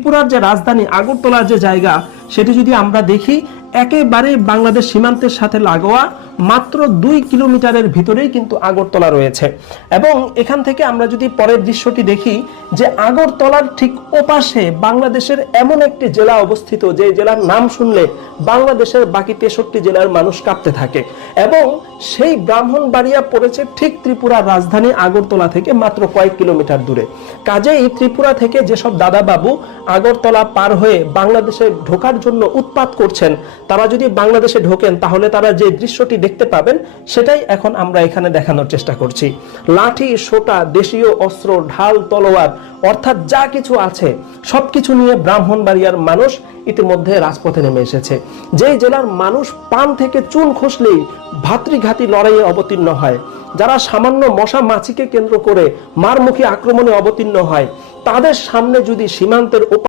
ত্রিপুরার যে রাজধানী আগরতলার যে জায়গা, সেটি যদি আমরা দেখি একেবারে বাংলাদেশ সীমান্তের সাথে লাগোয়া, মাত্র 2 কিলোমিটারের ভিতরেই কিন্তু আগরতলা রয়েছে। এবং এখান থেকে আমরা যদি পরের দৃশ্যটি দেখি, যে আগরতলার ঠিক ওপাশে বাংলাদেশের এমন একটি জেলা অবস্থিত, যে জেলার নাম শুনলে বাংলাদেশের বাকি 63 জেলার মানুষ কাঁপতে থাকে, এবং সেই ব্রাহ্মণবাড়িয়া পড়েছে ঠিক ত্রিপুরার রাজধানী আগরতলা থেকে মাত্র কয়েক কিলোমিটার দূরে। কাজেই ত্রিপুরা থেকে যেসব দাদা বাবু আগরতলা পার হয়ে বাংলাদেশে ঢোকার জন্য উৎপাত করছেন, তারা যদি বাংলাদেশে ঢোকেন তাহলে তারা যে দৃশ্যটি দেখতে পাবেন সেটাই এখন আমরা এখানে দেখানোর চেষ্টা করছি। লাঠি, সোটা, দেশীয় অস্ত্র, ঢাল, তলোয়ার, অর্থাৎ যা কিছু আছে সবকিছু নিয়ে ব্রাহ্মণবাড়িয়ার মানুষ ইতিমধ্যে রাজপথে নেমে এসেছে। যেই জেলার মানুষ পান থেকে চুন খসলেই ভাতৃঘাতী লড়াইয়ে অবতীর্ণ হয়, যারা সামান্য মশা মাছিকে কেন্দ্র করে মারমুখী আক্রমণে অবতীর্ণ হয়, তাদের সামনে যদি সীমান্তের